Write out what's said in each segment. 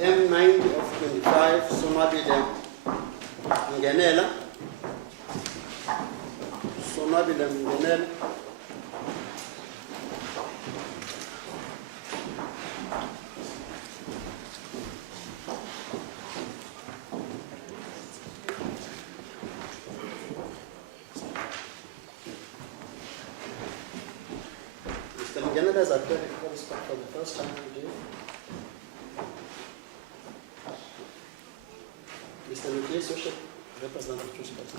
M90 of 25, Sonwabile, Mngenela. Sonwabile, Mngenela. Mr. Mngenela has appeared before this court for the first time today. Mr. Notyesi, you should represent the two spots.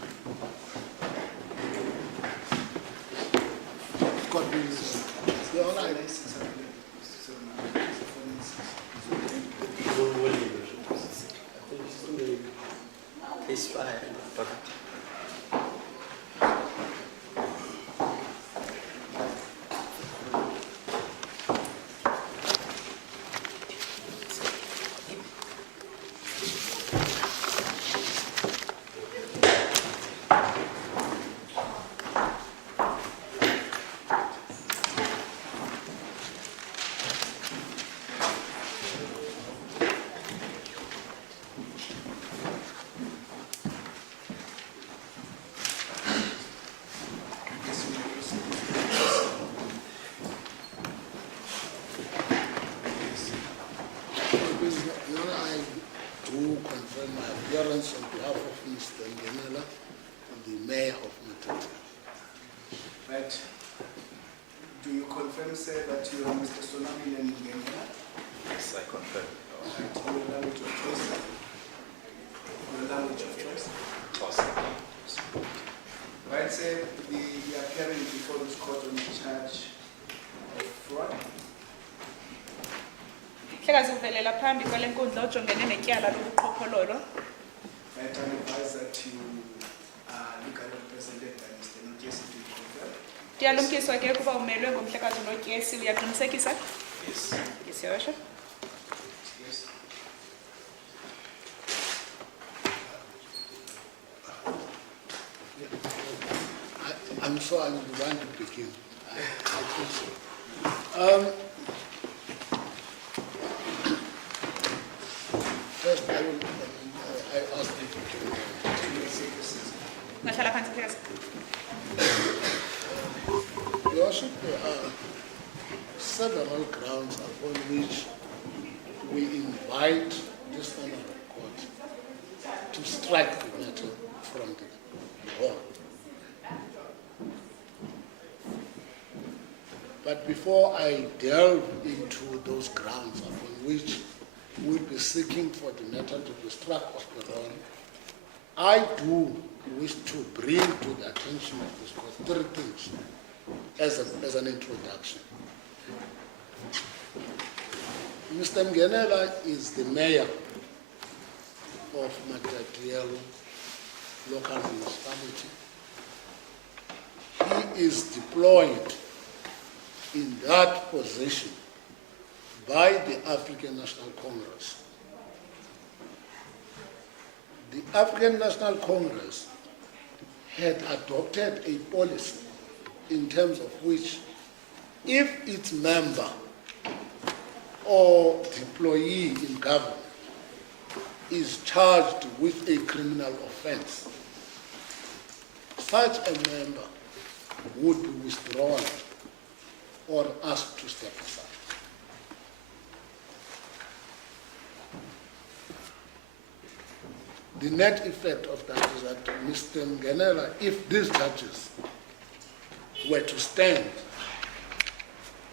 You're all right. Case file. Confirm my appearance on behalf of Mr. Mngenela, the Mayor of Matatiele. Right. Do you confirm, sir, that you are Mr. Sonwabile and Mngenela? Yes, I confirm. Right. Your language of choice, sir? Your language of choice? Awesome. Right, sir. You are appearing before this court on the charge of fraud. Hlekazi uvelela phambi kwale nkundla ojongene netyala lobuqhophololo. Right, I'm advised that you are legally represented by Mr. Notyesi. Do you confirm? Ndiyalumkiswa ke ukuba umelwe ngumhlekazi Notyesi, uyaqinisekisa? Yes. Ndisiyosho. Yes. I'm sure I would want to begin. I think so. First, I ask you Ngahlala phansi hlekazi. to Your Worship, there are several grounds upon which we invite this honorable court to strike the matter from the law. But before I delve into those grounds upon which we'll be seeking for the matter to be struck off the roll, I do wish to bring to the attention of this court three things as an introduction. Mr. Mngenela is the mayor of Matatiele local municipality. He is deployed in that position by the African National Congress. The African National Congress had adopted a policy in terms of which if its member or deployee in government is charged with a criminal offense, such a member would be withdrawn or asked to step aside. The net effect of that is that Mr. Mngenela, if these judges were to stand,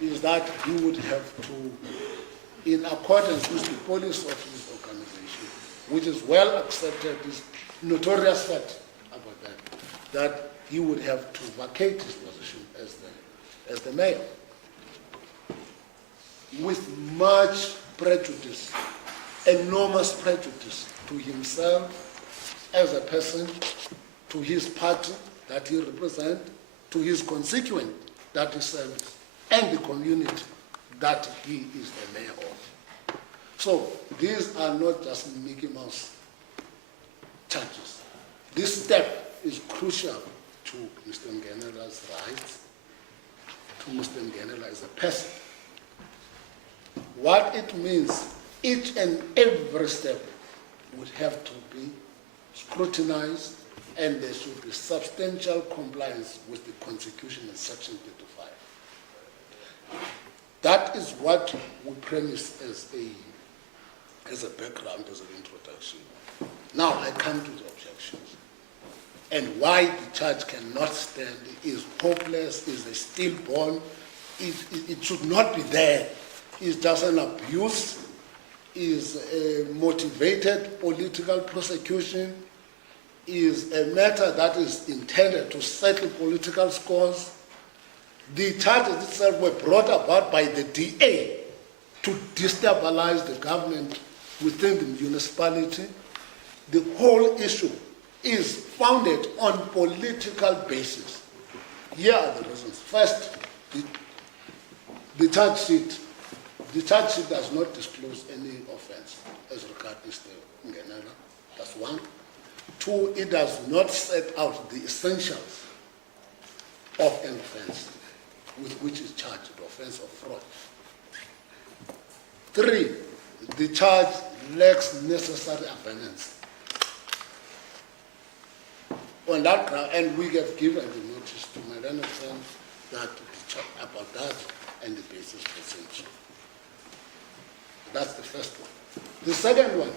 is that he would have to, in accordance with the policy of his organization, which is well accepted, is notorious fact about that he would have to vacate his position as the mayor, with much prejudice, enormous prejudice to himself as a person, to his party that he represents, to his constituent that he serves, and the community that he is the mayor of. So these are not just Mickey Mouse charges. This step is crucial to Mr. Mngenela's rights, to Mr. Mngenela as a person. What it means each and every step would have to be scrutinized, and there should be substantial compliance with the Constitution in Section 35. That is what we premise as a background, as an introduction. Now I come to the objections. And why the charge cannot stand, is hopeless, is a stillborn, it should not be there. It's just an abuse, is a motivated political prosecution, is a matter that is intended to settle political scores. The charges itself were brought about by the DA to destabilize the government within the municipality. The whole issue is founded on political basis. Here are the reasons. First, the charge sheet does not disclose any offense as regards Mr. Mngenela. That's one. Two, it does not set out the essentials of an offense with which is charged, the offense of fraud. Three, the charge lacks necessary evidence. On that ground, and we have given the notice to my learned friend that about that and the basis for censure. That's the first one. The second one,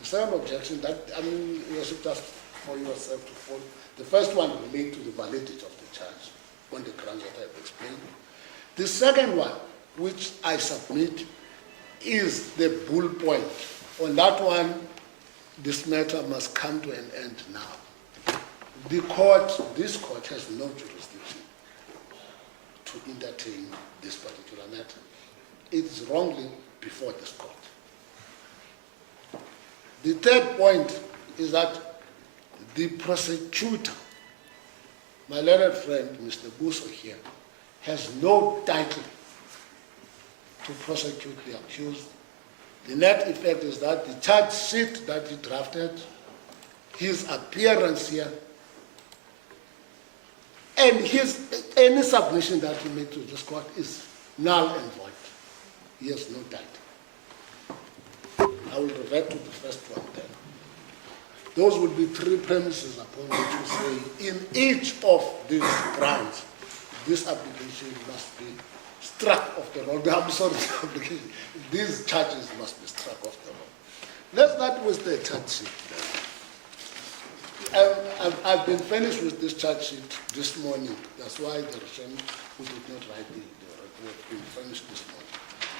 the second objection that, you should just for yourself to follow. The first one relates to the validity of the charge on the grounds that I have explained. The second one, which I submit, is the bull point. On that one, this matter must come to an end now. This court has no jurisdiction to entertain this particular matter. It is wrongly before this court. The third point is that the prosecutor, my learned friend, Mr. Mvuzo here, has no title to prosecute the accused. The net effect is that the charge sheet that he drafted, his appearance here, and any submission that he made to this court is null and void. He has no title. I will revert to the first one then. Those will be three premises upon which we say, in each of these grounds, this application must be struck off the roll. I'm sorry, these charges must be struck off the roll. Let's start with the charge sheet then. I've been finished with this charge sheet this morning. That's why the Russian who did not write the report been finished this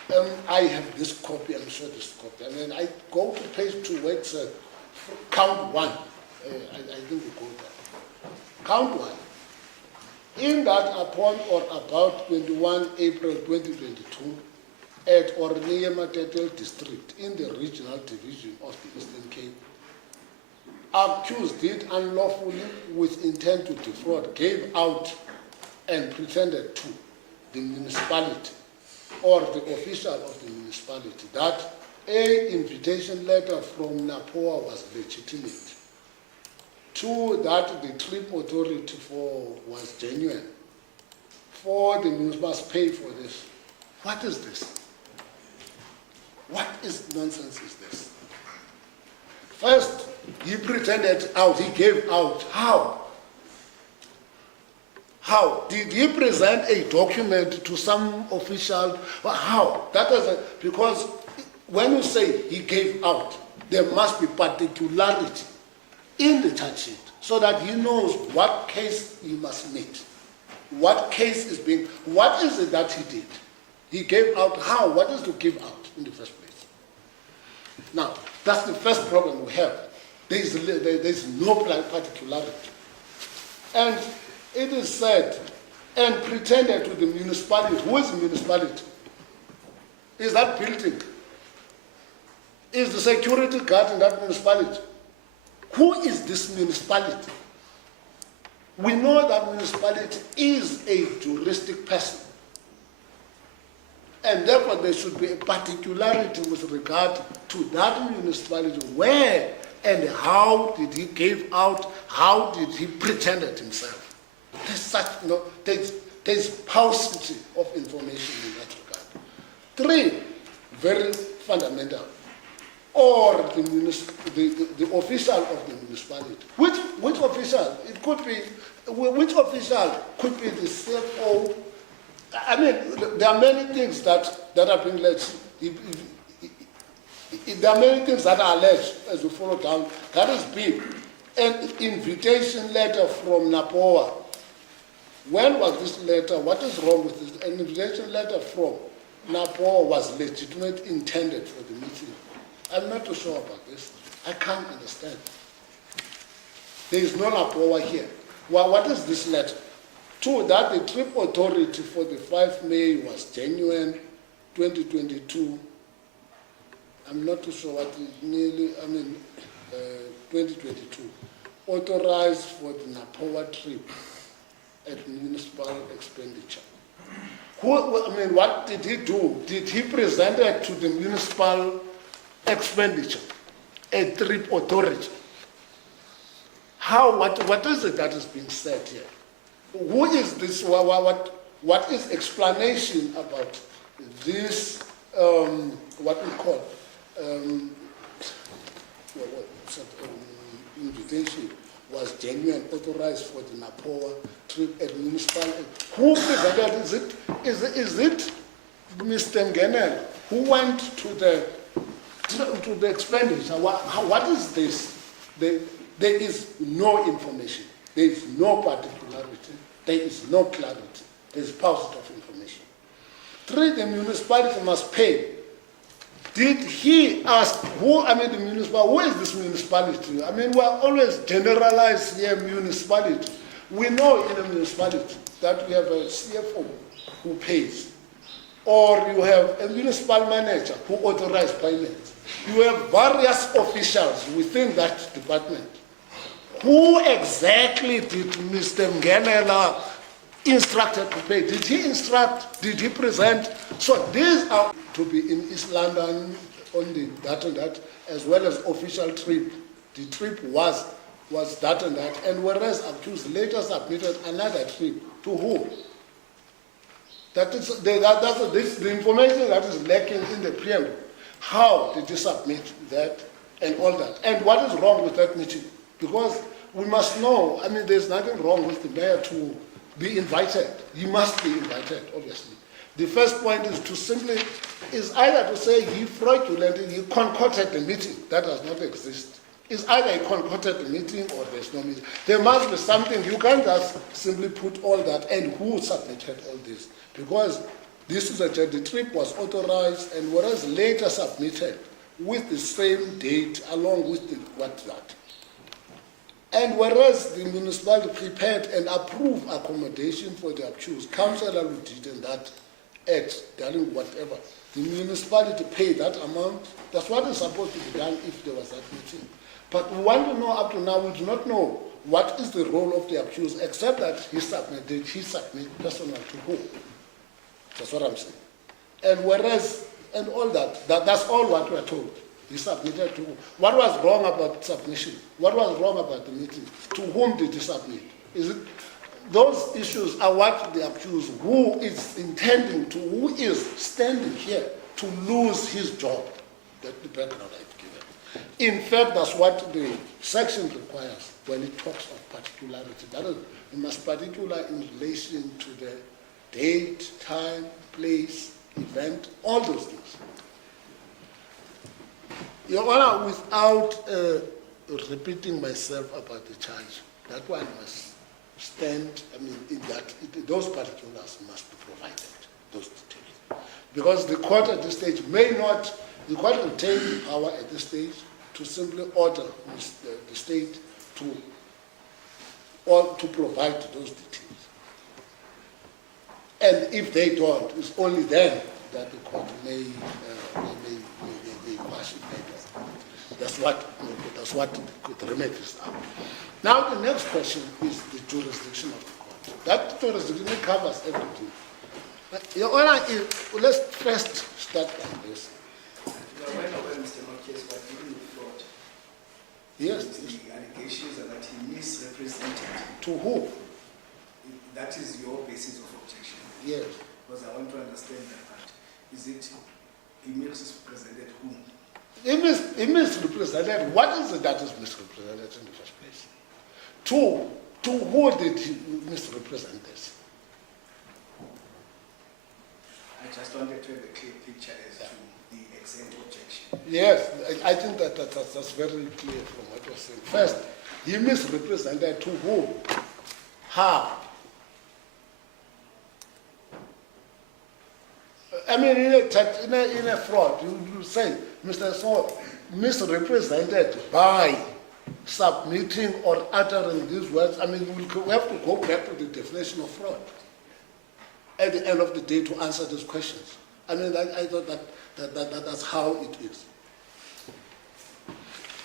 morning. I have this copy, I'm sure this copy. And then I go to page 2 where it says count 1. I think we go there. Count 1. In that upon or about 21 April 2022, at Matatiele district in the regional division of the Eastern Cape, accused did unlawfully with intent to defraud, gave out and pretended to the municipality or the official of the municipality that an invitation letter from NAPOA was legitimate. 2, that the trip authority was genuine. 4, the municipality must pay for this. What is this? What is nonsense is this? First, he pretended out, he gave out. How? How? Did he present a document to some official? How? That doesn't, because when you say he gave out, there must be particularity in the charge sheet so that he knows what case he must meet. What case is being, what is it that he did? He gave out how? What is to give out in the first place? Now, that's the first problem we have. There is no particularity. And it is said, and pretended to the municipality. Who is the municipality? Is that building? Is the security guard in that municipality? Who is this municipality? We know that municipality is a juristic person. And therefore there should be a particularity with regard to that municipality. Where and how did he give out? How did he pretended himself? There's such there's paucity of information in that regard. 3, very fundamental, or the official of the municipality. Which official? It could be, which official could be the CFO? I mean, there are many things that are being alleged. There are many things that are alleged as we follow down. That is big. An invitation letter from NAPOA. When was this letter? What is wrong with this? An invitation letter from NAPOA was legitimate, intended for the meeting. I'm not too sure about this. I can't understand. There is no NAPOA here. Well, what is this letter? 2, that the trip authority for the 5 May was genuine, 2022. I'm not too sure what is nearly, 2022. Authorized for the NAPOA trip at municipal expenditure. What did he do? Did he present it to the municipal expenditure, a trip authority? How, what is it that is being said here? Who is this, what is explanation about this, what we call, invitation was genuine, authorized for the NAPOA trip at municipal. Who presented? Is it Mr. Mngenela who went to the expenditure? What is this? There is no information. There is no particularity. There is no clarity. There is paucity of information. 3, the municipality must pay. Did he ask who, the municipal, who is this municipality? We're always generalized here, municipality. We know in a municipality that we have a CFO who pays, or you have a municipal manager who authorizes payments. You have various officials within that department. Who exactly did Mr. Mngenela instructed to pay? Did he instruct? Did he present? So these are to be in East London on the that and that, as well as official trip. The trip was that and that, and whereas accused later submitted another trip to whom? That's the information that is lacking in the preamble. How did you submit that and all that? And what is wrong with that meeting? Because we must know, there's nothing wrong with the mayor to be invited. He must be invited, obviously. The first point is either to say he fraudulently, he concocted the meeting. That does not exist. It's either he concocted the meeting or there's no meeting. There must be something. You can't just simply put all that and who submitted all this. Because this is the trip was authorized and whereas later submitted with the same date along with the that. And whereas the municipality prepared and approved accommodation for the accused, Councillor who did in that act, darling, whatever, the municipality paid that amount. That's what is supposed to be done if there was that meeting. But we want to know up to now, we do not know what is the role of the accused, except that he submitted personal to who? That's what I'm saying. And whereas, and all that's all what we are told. He submitted to whom? What was wrong about submission? What was wrong about the meeting? To whom did he submit? Those issues are what the accused, who is intending to, who is standing here to lose his job. That's the background I've given. In fact, that's what the section requires when it talks of particularity. That is, it must particular in relation to the date, time, place, event, all those things. Your Honor, without repeating myself about the charge, that one must stand, in that, those particulars must be provided, those details. Because the court at this stage the court retain the power at this stage to simply order the state to provide those details. And if they don't, it's only then that the court may quash it later. That's what the remedies are. Now the next question is the jurisdiction of the court. That jurisdiction covers everything. But, Your Honor, let's first start like this. You are well aware, Mr. Notyesi, but even the fraud. Yes. The allegations are that he misrepresented. To who? That is your basis of objection. Yes. Because I want to understand that part. Is it He misrepresented whom? He misrepresented, what is it that is misrepresented in the first place? To who did he misrepresent this? I just wanted to have a clear picture as to the exact objection. Yes, I think that's very clear from what you're saying. First, he misrepresented to who? How? I mean, in a fraud, you say, Mr. So misrepresented by submitting or uttering these words. I mean, we have to go back to the definition of fraud at the end of the day to answer these questions. I mean, I thought that's how it is.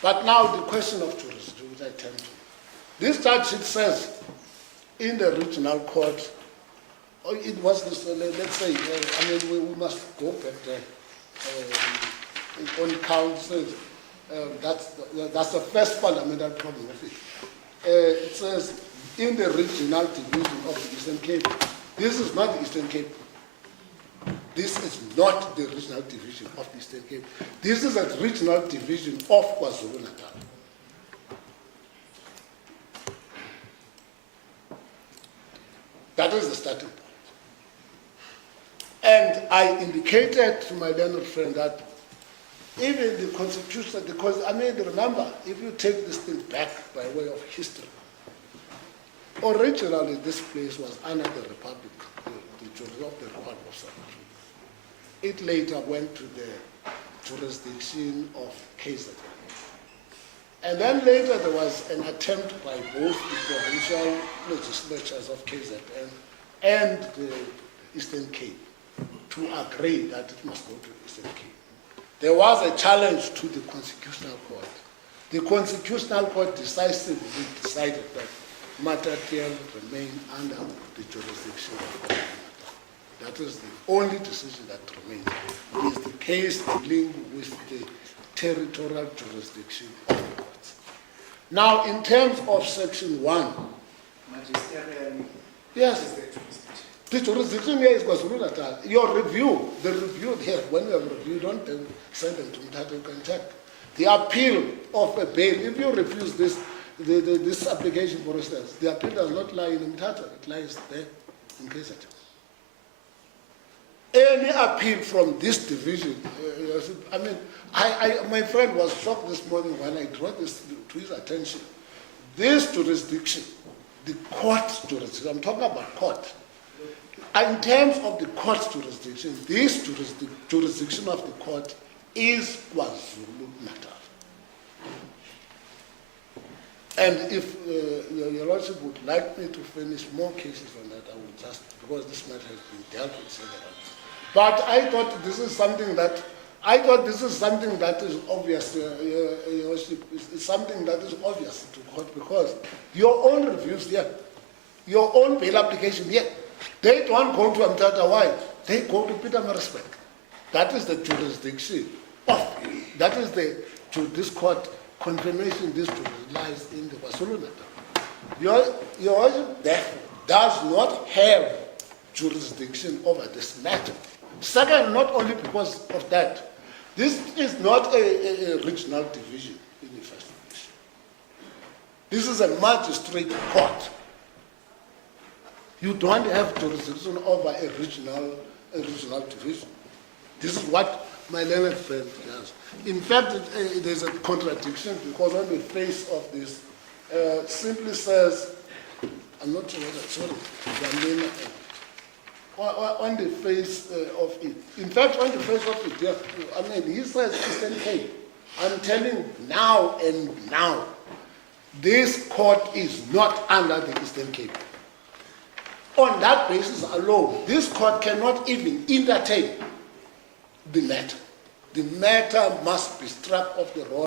But now the question of jurisdiction, which I turn to. This charge sheet says in the regional court, it was this, let's say, I mean, we must go back there. On count says, that's the first fundamental problem of it. It says, in the regional division of the Eastern Cape, this is not the Eastern Cape. This is not the regional division of the Eastern Cape. This is a regional division of KwaZulu-Natal. That is the starting point. And I indicated to my learned friend that even the Constitution, because I mean, remember, if you take this thing back by way of history, originally this place was under the Republic, the jurisdiction of the Republic of South Africa. It later went to the jurisdiction of KZN. And then later there was an attempt by both the provincial legislatures of KZN and the Eastern Cape to agree that it must go to the Eastern Cape. There was a challenge to the Constitutional Court. The Constitutional Court decisively decided that Matatiele remain under the jurisdiction of KwaZulu-Natal. That is the only decision that remains. It is the case dealing with the territorial jurisdiction of the courts. Now, in terms of Section 1, Magisterially, yes, is the jurisdiction. the jurisdiction here is KwaZulu-Natal. Your review, the review here, when you have reviewed, don't send them to Mthatha, you can check. The appeal of a bail, if you refuse this application, for instance, the appeal does not lie in Mthatha, it lies there in KZN. Any appeal from this division, I mean, my friend was shocked this morning when I brought this to his attention. This jurisdiction, the court jurisdiction, I'm talking about court. In terms of the court's jurisdiction, this jurisdiction of the court is KwaZulu-Natal. And if your Lordship would like me to finish more cases on that, I will just, because this matter has been dealt with several. But I thought this is something that is obvious, Your Lordship. It's something that is obvious to court because your own reviews here, your own bail application here, they don't go to Mthatha. Why? They go to Pietermaritzburg. That is the jurisdiction of, that is to this court confirmation, this lies in the KwaZulu-Natal. Your Lordship, therefore, does not have jurisdiction over this matter. Second, not only because of that, this is not a regional division in the first place. This is a magistrate court. You don't have jurisdiction over a regional division. This is what my learned friend does. In fact, there's a contradiction because on the face of this, simply says, I'm not sure whether, sorry, on the face of it. In fact, on the face of it, yeah, I mean, he says Eastern Cape. I'm telling you now and now, this court is not under the Eastern Cape. On that basis alone, this court cannot even entertain the matter. The matter must be struck off the roll.